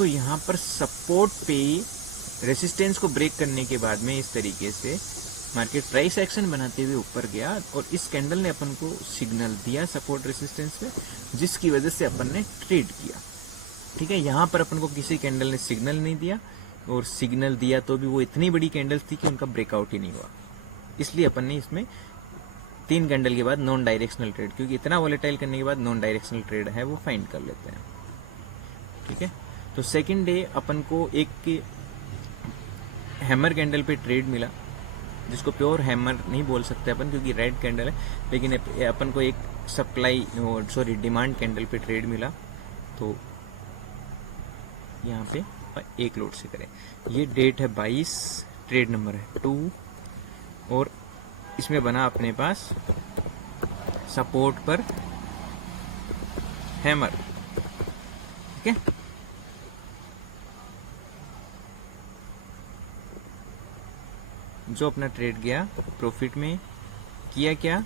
तो यहाँ पर सपोर्ट पे रेसिस्टेंस को ब्रेक करने के बाद में इस तरीके से मार्केट प्राइस एक्शन बनाते हुए ऊपर गया और इस कैंडल ने अपन को सिग्नल दिया सपोर्ट रेसिस्टेंस पे, जिसकी वजह से अपन ने ट्रेड किया। ठीक है, यहाँ पर अपन को किसी कैंडल ने सिग्नल नहीं दिया, और सिग्नल दिया तो भी वो इतनी बड़ी कैंडल्स थी कि उनका ब्रेकआउट ही नहीं हुआ। इसलिए अपन ने इसमें 3 कैंडल के बाद नॉन डायरेक्शनल ट्रेड, क्योंकि इतना वॉलेटाइल करने के बाद नॉन डायरेक्शनल ट्रेड है वो फाइंड कर लेते हैं। ठीक है, तो सेकंड डे अपन को एक हैमर कैंडल पे ट्रेड मिला, जिसको प्योर हैमर नहीं बोल सकते अपन क्योंकि रेड कैंडल है, लेकिन अपन को एक डिमांड कैंडल पे ट्रेड मिला। तो यहाँ पे एक लोड से करें, ये डेट है 22, ट्रेड नंबर है 2, और इसमें बना अपने पास सपोर्ट पर हैमर। ठीक है, जो अपना ट्रेड गया प्रॉफिट में, किया क्या,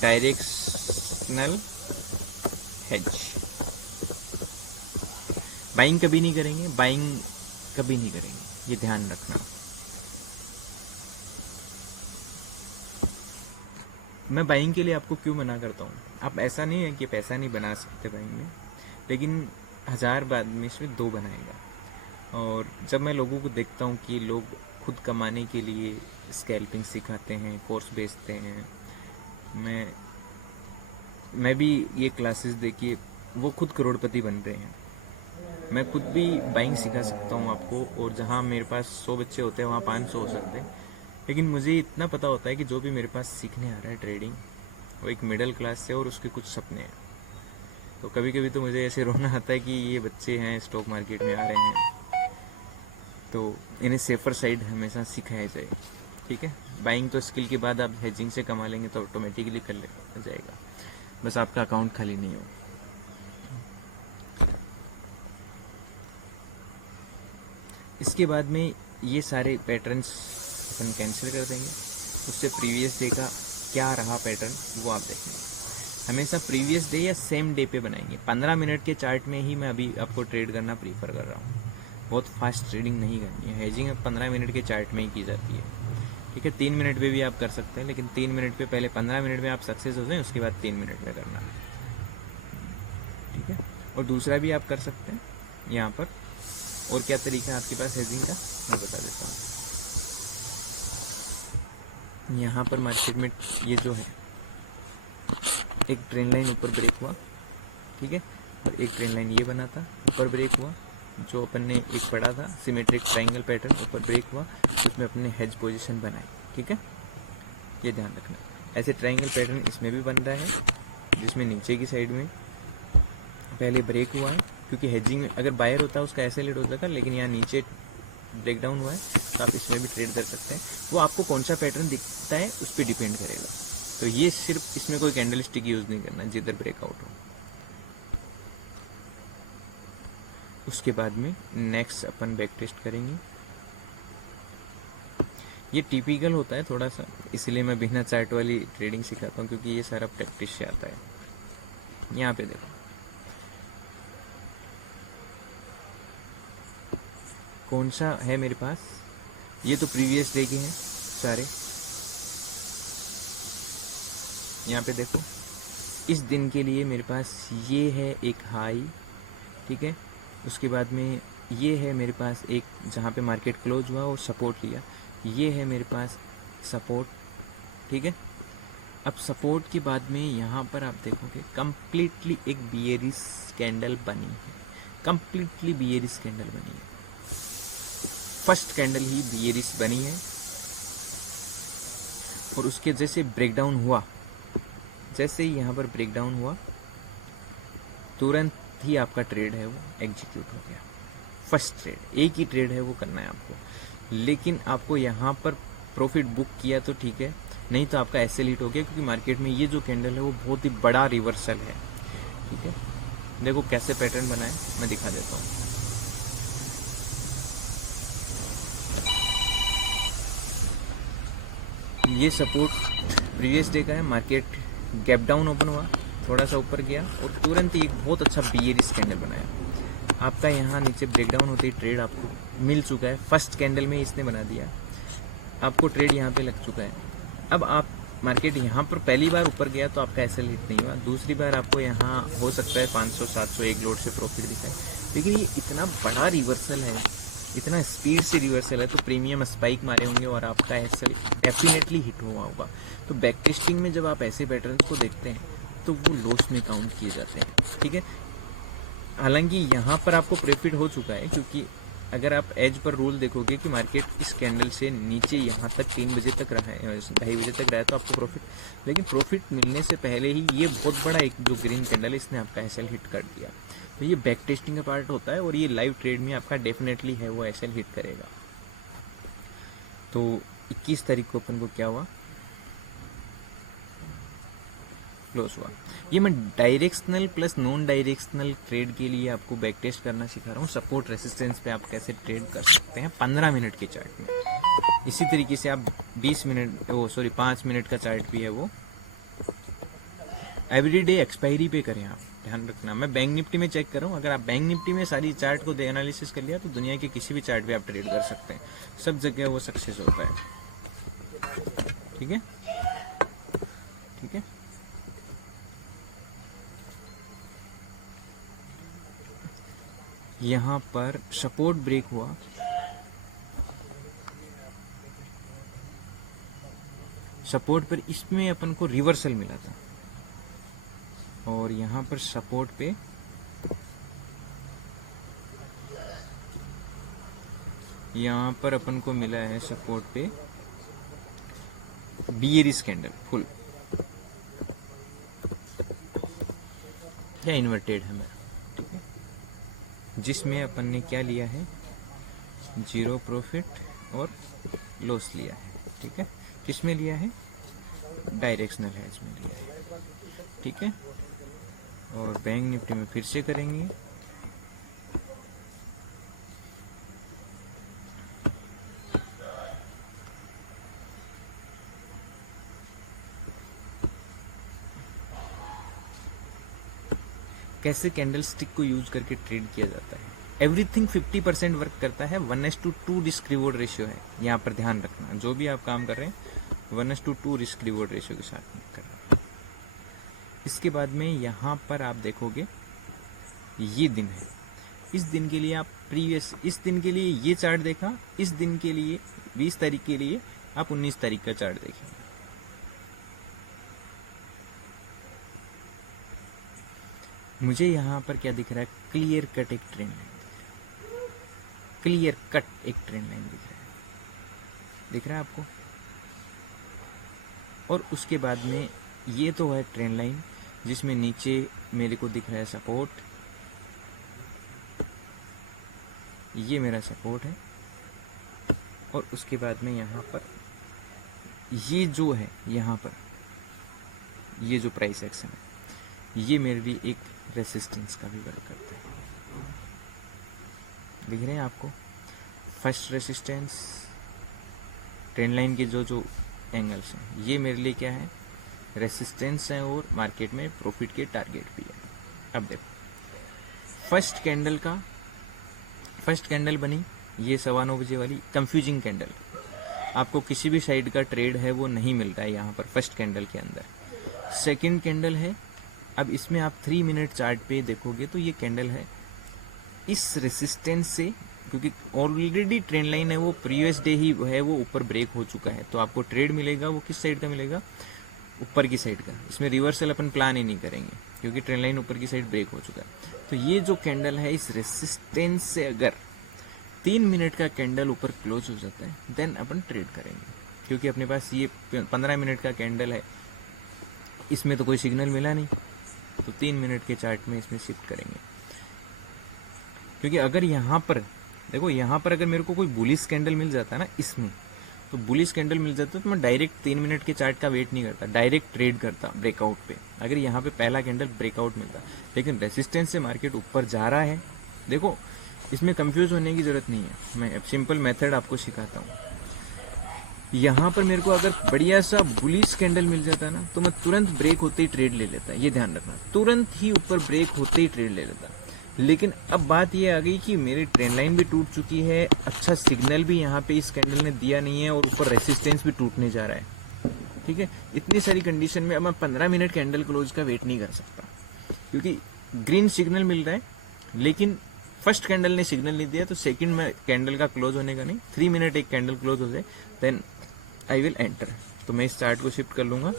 डायरेक्शनल हेज। बाइंग कभी नहीं करेंगे, ये ध्यान रखना। मैं बाइंग के लिए आपको क्यों मना करता हूँ, आप ऐसा नहीं है कि पैसा नहीं बना सकते बाइंग में, लेकिन 1000 बाद में से 2 बनाएगा। और जब मैं लोगों को देखता हूँ कि लोग खुद कमाने के लिए स्कैल्पिंग सिखाते हैं, कोर्स बेचते हैं, मैं भी ये क्लासेस देखिए, वो खुद करोड़पति बन रहे हैं। मैं खुद भी बाइंग सिखा सकता हूँ आपको, और जहाँ मेरे पास 100 बच्चे होते हैं वहाँ 500 हो सकते हैं, लेकिन मुझे इतना पता होता है कि जो भी मेरे पास सीखने आ रहा है ट्रेडिंग, वो एक मिडिल क्लास से और उसके कुछ सपने हैं। तो कभी कभी तो मुझे ऐसे रोना आता है कि ये बच्चे हैं स्टॉक मार्केट में आ रहे हैं, तो इन्हें सेफर साइड हमेशा सिखाया जाए। ठीक है, बाइंग तो स्किल के बाद आप हेजिंग से कमा लेंगे तो ऑटोमेटिकली कर जाएगा, बस आपका अकाउंट खाली नहीं हो। इसके बाद में ये सारे पैटर्न्स अपन कैंसिल कर देंगे, उससे प्रीवियस डे का क्या रहा पैटर्न वो आप देखेंगे। हमेशा प्रीवियस डे या सेम डे पे बनाएंगे। 15 मिनट के चार्ट में ही मैं अभी आपको ट्रेड करना प्रीफर कर रहा हूँ, बहुत फास्ट ट्रेडिंग नहीं करनी है। हेजिंग 15 मिनट के चार्ट में ही की जाती है। ठीक है, 3 मिनट पे भी आप कर सकते हैं, लेकिन 3 मिनट पे पहले 15 मिनट में आप सक्सेस हो जाएं, उसके बाद 3 मिनट में करना। ठीक है, और दूसरा भी आप कर सकते हैं यहाँ पर। और क्या तरीका है आपके पास हेजिंग का, मैं बता देता हूँ। यहाँ पर मार्केट में ये जो है एक ट्रेंड लाइन ऊपर ब्रेक हुआ, ठीक है, और एक ट्रेंड लाइन ये बना था, ऊपर ब्रेक हुआ, जो अपन ने एक पढ़ा था सिमेट्रिक ट्रायंगल पैटर्न, ऊपर ब्रेक हुआ, उसमें अपने हेज पोजीशन बनाई। ठीक है, ये ध्यान रखना। ऐसे ट्रायंगल पैटर्न इसमें भी बन रहा है, जिसमें नीचे की साइड में पहले ब्रेक हुआ है, क्योंकि हेजिंग में अगर बायर होता है उसका ऐसे लेट होता था, लेकिन यहाँ नीचे ब्रेक डाउन हुआ है, तो आप इसमें भी ट्रेड कर सकते हैं। वो आपको कौन सा पैटर्न दिखता है उस पर डिपेंड करेगा। तो ये सिर्फ इसमें कोई कैंडल स्टिक यूज नहीं करना जिधर ब्रेकआउट हो। उसके बाद में नेक्स्ट अपन बैक टेस्ट करेंगे। ये टिपिकल होता है थोड़ा सा, इसलिए मैं बिना चार्ट वाली ट्रेडिंग सिखाता हूँ, क्योंकि ये सारा प्रैक्टिस से आता है। यहाँ पे देखो कौन सा है मेरे पास, ये तो प्रीवियस डे के हैं सारे। यहाँ पे देखो इस दिन के लिए मेरे पास ये है एक हाई, ठीक है, उसके बाद में ये है मेरे पास एक जहाँ पे मार्केट क्लोज हुआ और सपोर्ट लिया, ये है मेरे पास सपोर्ट। ठीक है, अब सपोर्ट के बाद में यहाँ पर आप देखोगे कंप्लीटली एक बियरिश कैंडल बनी है, कंप्लीटली बियरिश कैंडल बनी है। फर्स्ट कैंडल ही बियरिश बनी है, और उसके जैसे ब्रेकडाउन हुआ, जैसे ही यहाँ पर ब्रेकडाउन हुआ, तुरंत ही आपका ट्रेड है वो एग्जीक्यूट हो गया। फर्स्ट ट्रेड, एक ही ट्रेड है वो करना है आपको, लेकिन आपको यहाँ पर प्रॉफिट बुक किया तो ठीक है, नहीं तो आपका एसएल हिट हो गया, क्योंकि मार्केट में ये जो कैंडल है वो बहुत ही बड़ा रिवर्सल है। ठीक है, देखो कैसे पैटर्न बना है, मैं दिखा देता हूँ। ये सपोर्ट प्रीवियस डे का है, मार्केट गैप डाउन ओपन हुआ, थोड़ा सा ऊपर गया और तुरंत ही एक बहुत अच्छा बियरिश कैंडल बनाया। आपका यहाँ नीचे ब्रेकडाउन होते ही ट्रेड आपको मिल चुका है। फर्स्ट कैंडल में इसने बना दिया, आपको ट्रेड यहाँ पे लग चुका है। अब आप मार्केट यहाँ पर पहली बार ऊपर गया तो आपका एसएल हिट नहीं हुआ, दूसरी बार आपको यहाँ हो सकता है 500 700 एक लोड से प्रॉफिट दिखाए, लेकिन ये इतना बड़ा रिवर्सल है, इतना स्पीड से रिवर्सल है, तो प्रीमियम स्पाइक मारे होंगे और आपका एसएल डेफिनेटली हिट हुआ होगा। तो बैक टेस्टिंग में जब आप ऐसे पैटर्न्स को देखते हैं तो वो लॉस में काउंट किए जाते हैं, ठीक है। हालांकि यहाँ पर आपको प्रॉफिट हो चुका है, क्योंकि अगर आप एज पर रूल देखोगे कि मार्केट इस कैंडल से नीचे यहाँ तक 3 बजे तक रहा है, 2:30 बजे तक रहा है, तो आपको प्रॉफिट, लेकिन प्रॉफिट मिलने से पहले ही ये बहुत बड़ा एक जो ग्रीन कैंडल है इसने आपका एसएल हिट कर दिया। तो ये बैक टेस्टिंग का पार्ट होता है और ये लाइव ट्रेड में आपका डेफिनेटली है वो एसएल हिट करेगा। तो 21 तारीख को अपन को क्या हुआ, क्लोज हुआ। ये मैं directional plus non directional trade के लिए आपको बैक टेस्ट करना सिखा रहा हूँ। सपोर्ट रेसिस्टेंस पे आप कैसे ट्रेड कर सकते हैं 15 मिनट के चार्ट में। इसी तरीके से आप 5 मिनट का चार्ट भी है वो एवरीडे एक्सपायरी पे करें। आप ध्यान रखना, मैं बैंक निफ्टी में चेक कर रहा हूँ, अगर आप बैंक निफ्टी में सारी चार्ट को एनालिसिस कर लिया तो दुनिया के किसी भी चार्ट पे आप ट्रेड कर सकते हैं, सब जगह वो सक्सेस होता है, ठीक है, ठीक है। यहाँ पर सपोर्ट ब्रेक हुआ, सपोर्ट पर इसमें अपन को रिवर्सल मिला था और यहाँ पर सपोर्ट पे यहाँ पर अपन को मिला है सपोर्ट पे बियरिश कैंडल फुल या इन्वर्टेड है मेरा, ठीक है, जिसमें अपन ने क्या लिया है, 0 प्रॉफिट और लॉस लिया है, ठीक है। किसमें लिया है, डायरेक्शनल है इसमें लिया है, ठीक है। और बैंक निफ्टी में फिर से करेंगे, कैसे कैंडल स्टिक को यूज करके ट्रेड किया जाता है। एवरीथिंग 50% वर्क करता है, 1:2 रिस्क रिवॉर्ड रेशियो है, यहाँ पर ध्यान रखना। जो भी आप काम कर रहे हैं 1:2 रिस्क रिवॉर्ड रेशियो के साथ कर रहे हैं। इसके बाद में यहाँ पर आप देखोगे ये दिन है, इस दिन के लिए आप इस दिन के लिए ये चार्ट देखा, इस दिन के लिए 20 तारीख के लिए आप 19 तारीख का चार्ट देखेंगे। मुझे यहाँ पर क्या दिख रहा है, क्लियर कट एक ट्रेंड लाइन, क्लियर कट एक ट्रेंड लाइन दिख रहा है आपको। और उसके बाद में ये तो है ट्रेंड लाइन जिसमें नीचे मेरे को दिख रहा है सपोर्ट, ये मेरा सपोर्ट है। और उसके बाद में यहाँ पर ये जो है, यहाँ पर ये जो प्राइस एक्शन है ये मेरे लिए एक रेसिस्टेंस का भी वर्क करता है, दिख रहे हैं आपको। फर्स्ट रेसिस्टेंस, ट्रेंड लाइन के जो जो एंगल्स हैं ये मेरे लिए क्या है, रेसिस्टेंस है और मार्केट में प्रॉफिट के टारगेट भी है। अब देखो फर्स्ट कैंडल बनी ये 9:15 बजे वाली कंफ्यूजिंग कैंडल, आपको किसी भी साइड का ट्रेड है वो नहीं मिल रहा है यहाँ पर फर्स्ट कैंडल के अंदर। सेकंड कैंडल है, अब इसमें आप 3 मिनट चार्ट पे देखोगे तो ये कैंडल है इस रेसिस्टेंस से, क्योंकि ऑलरेडी ट्रेंड लाइन है वो प्रीवियस डे ही है वो ऊपर ब्रेक हो चुका है, तो आपको ट्रेड मिलेगा वो किस साइड का मिलेगा, ऊपर की साइड का। इसमें रिवर्सल अपन प्लान ही नहीं करेंगे क्योंकि ट्रेंड लाइन ऊपर की साइड ब्रेक हो चुका है। तो ये जो कैंडल है इस रेसिस्टेंस से अगर 3 मिनट का कैंडल ऊपर क्लोज हो जाता है देन अपन ट्रेड करेंगे, क्योंकि अपने पास ये 15 मिनट का कैंडल है, इसमें तो कोई सिग्नल मिला नहीं, तो 3 मिनट के चार्ट में इसमें शिफ्ट करेंगे। क्योंकि अगर यहाँ पर देखो, यहाँ पर अगर मेरे को कोई बुलिश कैंडल मिल जाता है ना इसमें, तो बुलिश कैंडल मिल जाता है तो मैं डायरेक्ट 3 मिनट के चार्ट का वेट नहीं करता, डायरेक्ट ट्रेड करता ब्रेकआउट पे। अगर यहाँ पे पहला कैंडल ब्रेकआउट मिलता, लेकिन रेसिस्टेंस से मार्केट ऊपर जा रहा है, देखो इसमें कंफ्यूज होने की जरूरत नहीं है, मैं सिंपल मेथड आपको सिखाता हूँ। यहाँ पर मेरे को अगर बढ़िया सा बुलिश कैंडल मिल जाता ना तो मैं तुरंत ब्रेक होते ही ट्रेड ले लेता, ये ध्यान रखना, तुरंत ही ऊपर ब्रेक होते ही ट्रेड ले लेता। लेकिन अब बात ये आ गई कि मेरी ट्रेंड लाइन भी टूट चुकी है, अच्छा सिग्नल भी यहाँ पे इस कैंडल ने दिया नहीं है और ऊपर रेसिस्टेंस भी टूटने जा रहा है। ठीक है, इतनी सारी कंडीशन में अब मैं 15 मिनट कैंडल क्लोज का वेट नहीं कर सकता, क्योंकि ग्रीन सिग्नल मिल रहा है लेकिन फर्स्ट कैंडल ने सिग्नल नहीं दिया, तो सेकंड में कैंडल का क्लोज होने का नहीं, 3 मिनट एक कैंडल क्लोज हो जाए देन आई विल एंटर। तो मैं इस चार्ट को शिफ्ट कर लूंगा,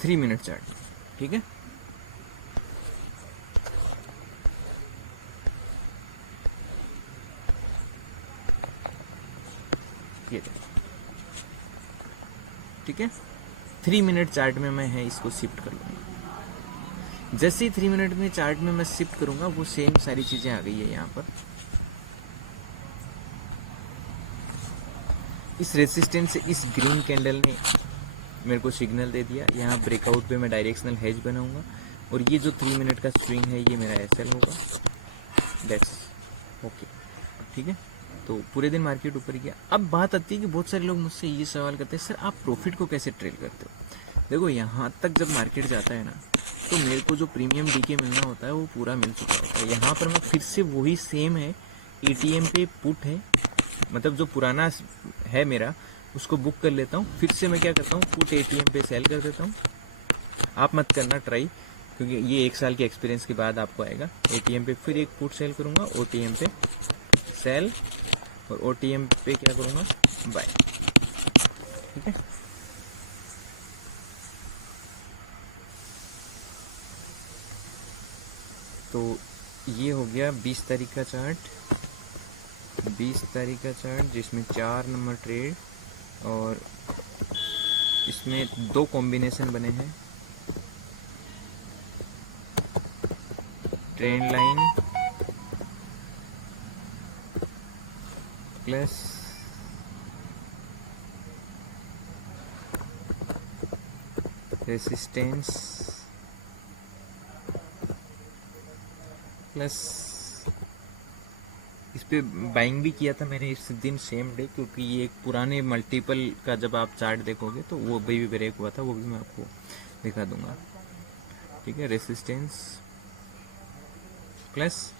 थ्री मिनट चार्ट। ठीक है, ये ठीक है, 3 मिनट चार्ट में मैं है इसको शिफ्ट कर लूंगा। जैसे ही 3 मिनट में चार्ट में मैं शिफ्ट करूंगा वो सेम सारी चीजें आ गई है यहाँ पर। इस रेसिस्टेंस से इस ग्रीन कैंडल ने मेरे को सिग्नल दे दिया, यहाँ ब्रेकआउट पे मैं डायरेक्शनल हेज बनाऊंगा और ये जो 3 मिनट का स्विंग है ये मेरा एसएल होगा, दैट्स ओके। ठीक है, तो पूरे दिन मार्केट ऊपर गया। अब बात आती है कि बहुत सारे लोग मुझसे ये सवाल करते हैं, सर आप प्रॉफिट को कैसे ट्रेड करते हो? देखो, यहाँ तक जब मार्केट जाता है ना तो मेरे को जो प्रीमियम डीके मिलना होता है वो पूरा मिल चुका होता है। यहाँ पर मैं फिर से वही सेम है, एटीएम पे पुट है, मतलब जो पुराना है मेरा उसको बुक कर लेता हूँ, फिर से मैं क्या करता हूँ पुट एटीएम पे सेल कर देता हूँ। आप मत करना ट्राई, क्योंकि ये 1 साल के एक्सपीरियंस के बाद आपको आएगा। एटीएम पे फिर एक पुट सेल करूँगा, ओटीएम पे सेल और ओटीएम पे क्या करूँगा बाय। ठीक है, तो ये हो गया 20 तारीख का चार्ट, 20 तारीख का चार्ट जिसमें 4 नंबर ट्रेड और इसमें 2 कॉम्बिनेशन बने हैं, trend line plus resistance plus इस पे बाइंग भी किया था मैंने इस दिन सेम डे, क्योंकि ये एक पुराने मल्टीपल का जब आप चार्ट देखोगे तो वो भी ब्रेक हुआ था, वो भी मैं आपको दिखा दूंगा। ठीक है, resistance plus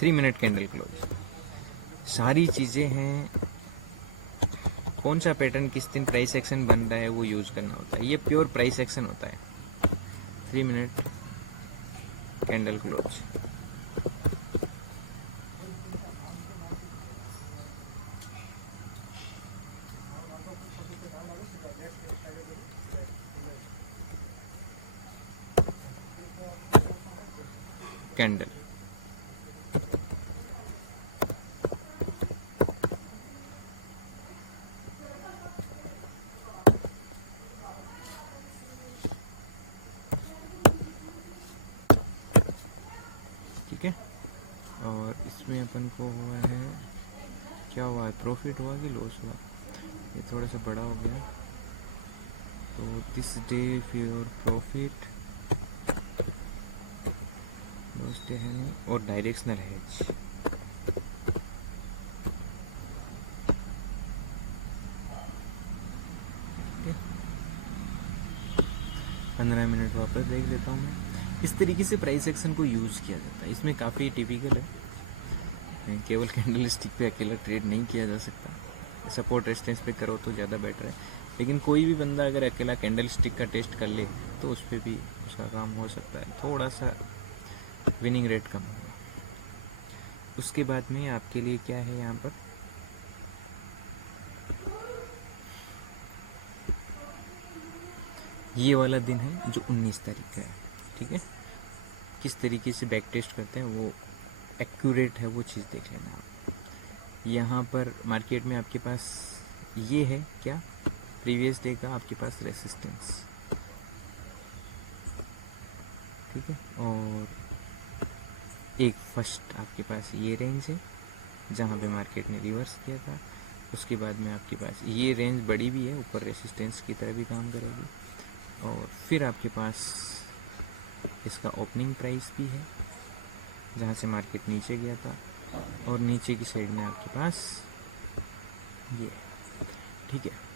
3 minute candle close, सारी चीज़ें हैं। कौन सा पैटर्न किस दिन प्राइस एक्शन बन रहा है वो यूज करना होता है, ये प्योर प्राइस एक्शन होता है। 3 मिनट कैंडल क्लोज, कैंडल ठीक है। और इसमें अपन को हुआ है, क्या हुआ है, प्रॉफिट हुआ कि लॉस हुआ, ये थोड़ा सा बड़ा हो गया। तो this day your profit loss day है नहीं, और डायरेक्शनल हेज। 15 मिनट वापस देख लेता हूँ मैं। इस तरीके से प्राइस एक्शन को यूज़ किया जाता है, इसमें काफ़ी टिपिकल है। केवल कैंडल स्टिक पे अकेला ट्रेड नहीं किया जा सकता, सपोर्ट रेजिस्टेंस पे करो तो ज़्यादा बेटर है। लेकिन कोई भी बंदा अगर अकेला कैंडल स्टिक का टेस्ट कर ले तो उस पर भी उसका काम हो सकता है, थोड़ा सा विनिंग रेट कम होगा। उसके बाद में आपके लिए क्या है यहाँ पर, ये वाला दिन है जो 19 तारीख का है। ठीक है, किस तरीके से बैक टेस्ट करते हैं वो एक्यूरेट है, वो चीज़ देख लेना आप। यहाँ पर मार्केट में आपके पास ये है क्या, प्रीवियस डे का आपके पास रेसिस्टेंस। ठीक है, और एक फर्स्ट आपके पास ये रेंज है जहाँ पे मार्केट ने रिवर्स किया था। उसके बाद में आपके पास ये रेंज बड़ी भी है, ऊपर रेसिस्टेंस की तरह भी काम करेगी। और फिर आपके पास इसका ओपनिंग प्राइस भी है, जहाँ से मार्केट नीचे गया था, और नीचे की साइड में आपके पास ये, ठीक है।